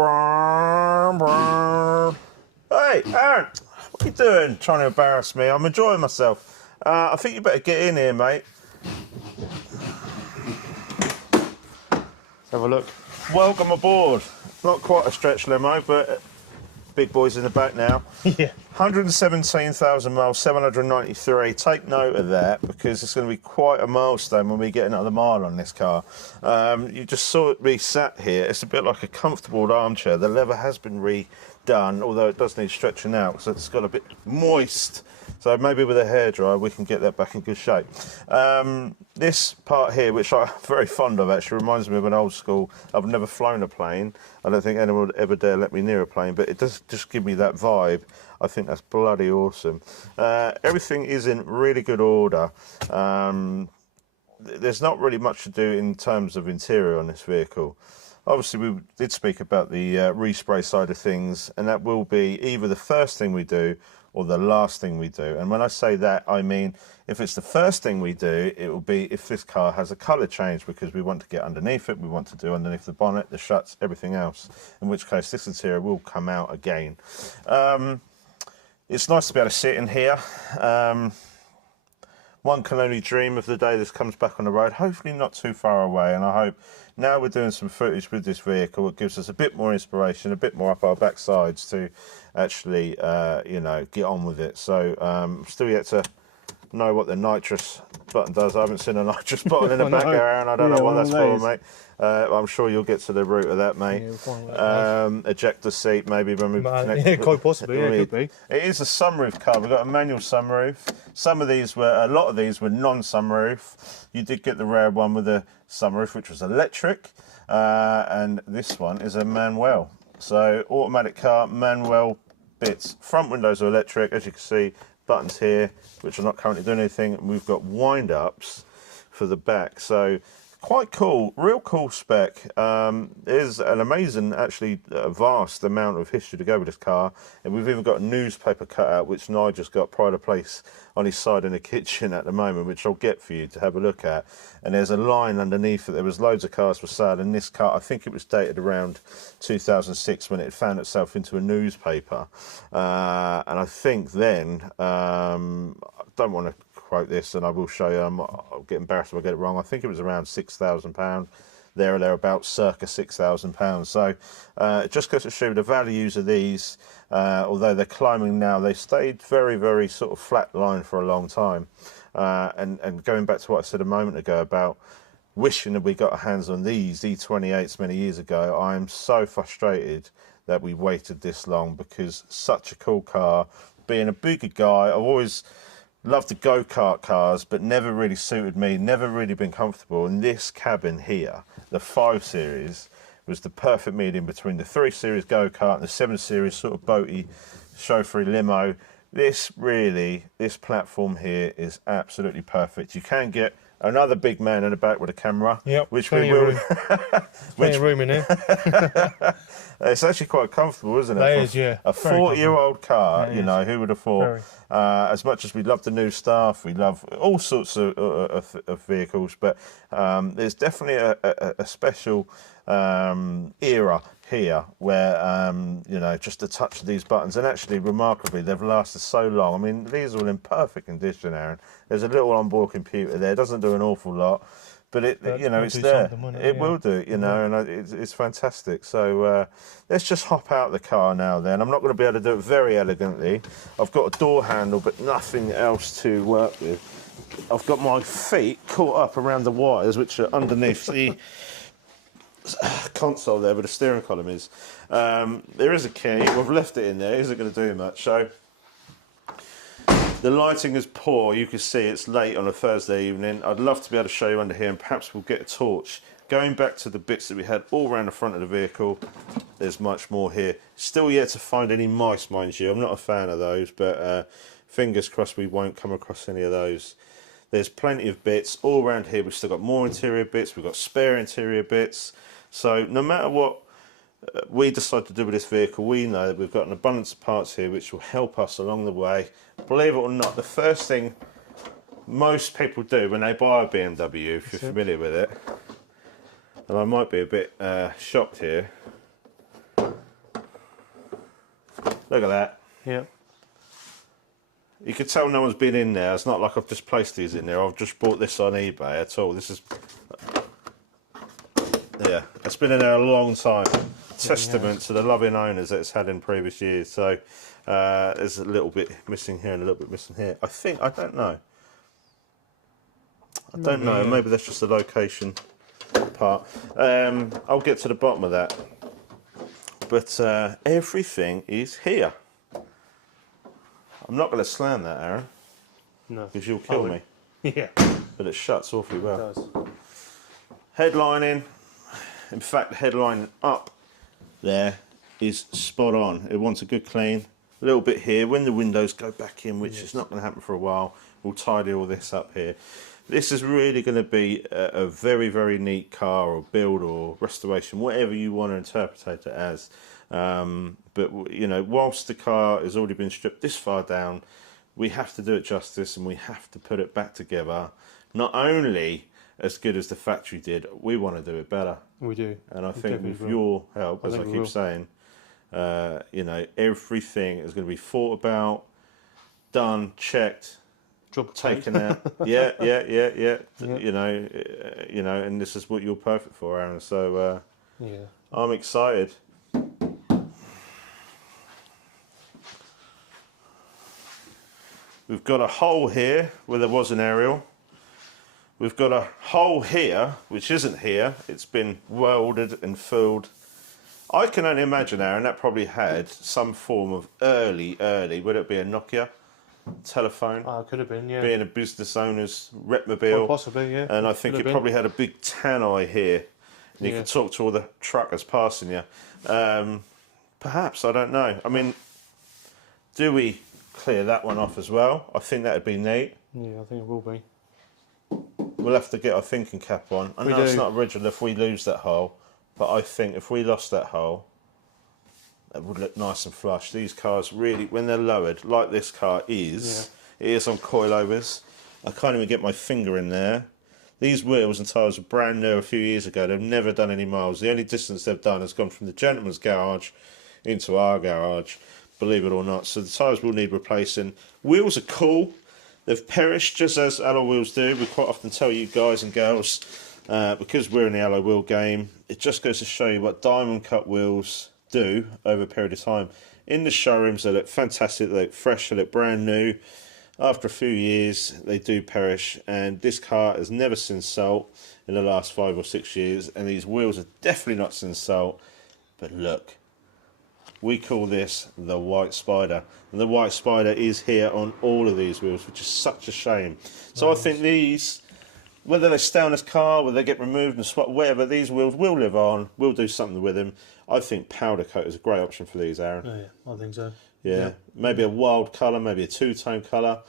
Hey, Aaron, what are you doing trying to embarrass me? I'm enjoying myself. I think you better get in here, mate. Let's have a look. Welcome aboard. Not quite a stretch limo, but big boys in the back now. Yeah. 117,000 miles, 793. Take note of that because it's going to be quite a milestone when we get another mile on this car. You just saw me sat here. It's a bit like a comfortable armchair. The leather has been redone, although it does need stretching out, so it's got a bit moist. So maybe with a hairdryer we can get that back in good shape. This part here, which I'm very fond of, actually reminds me of an old school. I've never flown a plane. I don't think anyone would ever dare let me near a plane, but it does just give me that vibe. I think that's bloody awesome. Everything is in really good order. There's not really much to do in terms of interior on this vehicle. Obviously, we did speak about the respray side of things, and that will be either the first thing we do or the last thing we do. And when I say that, I mean, if it's the first thing we do, it will be if this car has a colour change, because we want to get underneath it, we want to do underneath the bonnet, the shuts, everything else, in which case this interior will come out again. It's nice to be able to sit in here. One can only dream of the day this comes back on the road, hopefully not too far away, and I hope now we're doing some footage with this vehicle, it gives us a bit more inspiration, a bit more up our backsides to actually, you know, get on with it. So still yet to know what the nitrous button does. I haven't seen a nitrous button in the back there, Aaron. I don't know what that's for, mate. I'm sure you'll get to the root of that, mate. Ejector seat, maybe when we connect. Yeah, quite possibly. Yeah, it could be. It is a sunroof car. We've got a manual sunroof. A lot of these were non-sunroof. You did get the rare one with a sunroof, which was electric, and this one is a manual. So automatic car, manual bits. Front windows are electric, as you can see. Buttons here, which are not currently doing anything. We've got wind-ups for the back, so quite cool, real cool spec. There's an amazing, actually, vast amount of history to go with this car, and we've even got a newspaper cutout, which Nigel's got pride of place on his side in the kitchen at the moment, which I'll get for you to have a look at. And there's a line underneath it. There was loads of cars for sale, and this car, I think it was dated around 2006 when it found itself into a newspaper. And I think then, I don't want to quote this, and I will show you. I'll get embarrassed if I get it wrong. I think it was around £6,000, there or thereabouts, circa £6,000. So it just goes to show the values of these. Although they're climbing now, they stayed very, very sort of flat line for a long time. And going back to what I said a moment ago about wishing that we got our hands on these E28s many years ago, I am so frustrated that we waited this long, because such a cool car. Being a bigger guy, I've always loved the go-kart cars, but never really suited me, never really been comfortable. And this cabin here, the 5 Series, was the perfect medium between the 3 Series go-kart and the 7 Series sort of boaty, chauffeury limo. This platform here is absolutely perfect. You can get another big man in the back with a camera, yep, which we will. Plenty of room in here. It's actually quite comfortable, isn't it? It is, yeah. A 40-year-old car, you know, who would have thought? As much as we love the new stuff, we love all sorts of vehicles, but there's definitely a special era here where, you know, just a touch of these buttons, and actually, remarkably, they've lasted so long. I mean, these are all in perfect condition, Aaron. There's a little onboard computer there. It doesn't do an awful lot, but you know, it's there. It will do, you know, and it's fantastic. So let's just hop out the car now then. I'm not going to be able to do it very elegantly. I've got a door handle, but nothing else to work with. I've got my feet caught up around the wires, which are underneath the console there, where the steering column is. There is a key. We've left it in there. It isn't going to do much. So the lighting is poor. You can see it's late on a Thursday evening. I'd love to be able to show you under here, and perhaps we'll get a torch. Going back to the bits that we had all around the front of the vehicle, there's much more here. Still yet to find any mice, mind you. I'm not a fan of those, but fingers crossed we won't come across any of those. There's plenty of bits all around here. We've still got more interior bits. We've got spare interior bits. So no matter what we decide to do with this vehicle, we know that we've got an abundance of parts here which will help us along the way. Believe it or not, the first thing most people do when they buy a BMW, if you're familiar with it, and I might be a bit shocked here, Look at that. Yeah. You can tell no one's been in there. It's not like I've just placed these in there. I've just bought this on eBay at all. This is, yeah, it's been in there a long time. Testament to the loving owners that it's had in previous years. So there's a little bit missing here and a little bit missing here. I don't know. I don't know. Yeah. Maybe that's just the location part. I'll get to the bottom of that. But everything is here. I'm not going to slam that, Aaron, No. because you'll kill me. Yeah. But it shuts awfully It well. does. Headlining, in fact, headlining up there is spot on. It wants a good clean. A little bit here. When the windows go back in, which is not going to happen for a while, we'll tidy all this up here. This is really going to be a very, very neat car or build or restoration, whatever you want to interpret it as. But, you know, whilst the car has already been stripped this far down, we have to do it justice and we have to put it back together. Not only as good as the factory did, we want to do it better. We do. And I We think with definitely will. your help, as I think we keep will. saying, you know, everything is going to be thought about, done, checked, Job taken out. Yeah. You know, and this is what you're perfect for, Aaron. So Yeah. I'm excited. We've got a hole here where there was an aerial. We've got a hole here, which isn't here. It's been welded and filled. I can only imagine, Aaron, that probably had some form of early, would it be a Nokia telephone? It could have been, yeah. Being a business owner's Well, repmobile. possibly, yeah. And I think Could it have probably had a big tannoy here. And you Yeah. could talk to all the truckers passing you. Perhaps, I don't know. I mean, do we clear that one off as well? I think that would be neat. Yeah, I think it will be. We'll have to get our thinking cap on. I We know it's do. not original if we lose that hole, but I think if we lost that hole, it would look nice and flush. These cars really, when they're lowered, like this car is, it is on coilovers. I can't even get my finger in there. These wheels and tyres were brand new a few years ago. They've never done any miles. The only distance they've done has gone from the gentleman's garage into our garage, believe it or not. So the tyres will need replacing. Wheels are cool. They've perished just as alloy wheels do. We quite often tell you guys and girls, because we're in the alloy wheel game, it just goes to show you what diamond cut wheels do over a period of time. In the showrooms, they look fantastic, they look fresh, they look brand new. After a few years, they do perish, and this car has never seen salt in the last 5 or 6 years, and these wheels have definitely not seen salt. But look, we call this the White Spider, and the White Spider is here on all of these wheels, which is such a shame. So I think these, whether they stay on this car, whether they get removed and swapped, whatever, these wheels will live on. We'll do something with them. I think powder coat is a great option for these, Aaron. Oh, yeah, I think so. Yeah, maybe a wild colour, maybe a two-tone colour.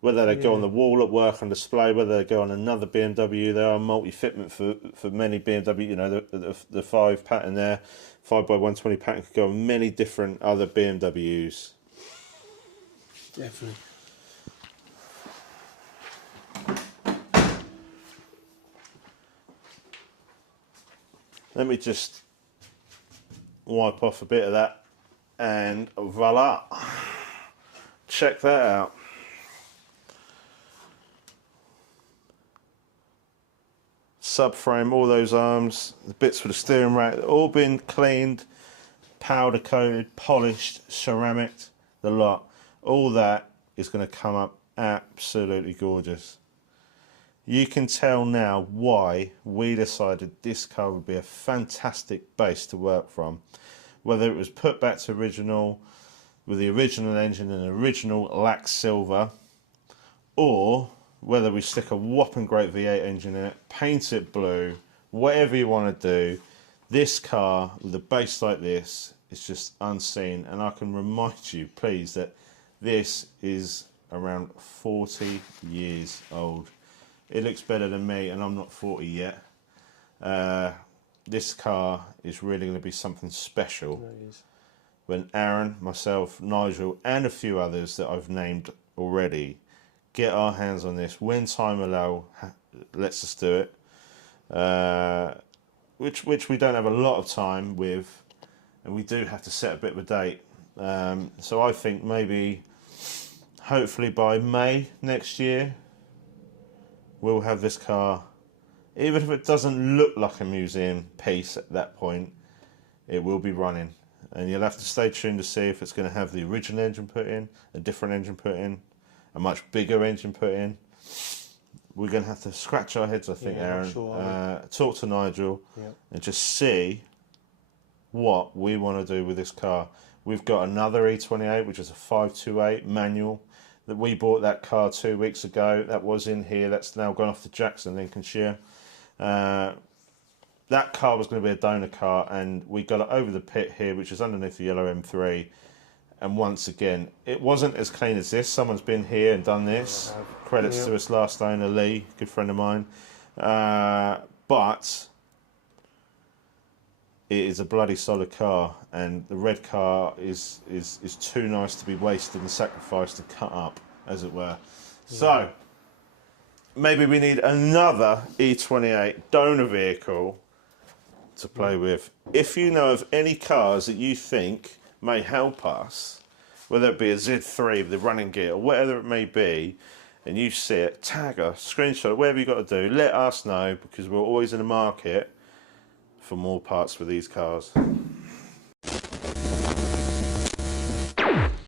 Whether they go on the wall at work on display, whether they go on another BMW, they are multi-fitment for many BMW. You know, the 5 pattern there, 5x120 pattern could go on many different other BMWs. Definitely. Let me just wipe off a bit of that, and voila! Check that out. Subframe, all those arms, the bits for the steering rack, all been cleaned, powder coated, polished, ceramic, the lot. All that is going to come up absolutely gorgeous. You can tell now why we decided this car would be a fantastic base to work from. Whether it was put back to original, with the original engine and original lac silver, or whether we stick a whopping great V8 engine in it, paint it blue, whatever you want to do, this car with a base like this is just unseen. And I can remind you, please, that this is around 40 years old. It looks better than me, and I'm not 40 yet. This car is really going to be something special. It is. When Aaron, myself, Nigel, and a few others that I've named already get our hands on this, when time lets us do it, which we don't have a lot of time with, and we do have to set a bit of a date. So I think maybe, hopefully by May next year, we'll have this car. Even if it doesn't look like a museum piece at that point, it will be running. And you'll have to stay tuned to see if it's going to have the original engine put in, a different engine put in, a much bigger engine put in. We're going to have to scratch our heads, I think, Yeah, Aaron. sure, Talk to Nigel Yeah. and just see what we want to do with this car. We've got another E28, which is a 528 manual. That we bought that car 2 weeks ago. That was in here. That's now gone off to Jackson, Lincolnshire. That car was going to be a donor car, and we got it over the pit here, which is underneath the yellow M3. And once again, it wasn't as clean as this. Someone's been here and done this. Credits to its last owner, Lee, good friend of mine. But it is a bloody solid car, and the red car is too nice to be wasted and sacrificed to cut up, as it were. So maybe we need another E28 donor vehicle to play with. If you know of any cars that you think may help us, whether it be a Z3 with the running gear or whatever it may be, and you see it, tag us, screenshot it, whatever you got to do, let us know, because we're always in the market for more parts for these cars.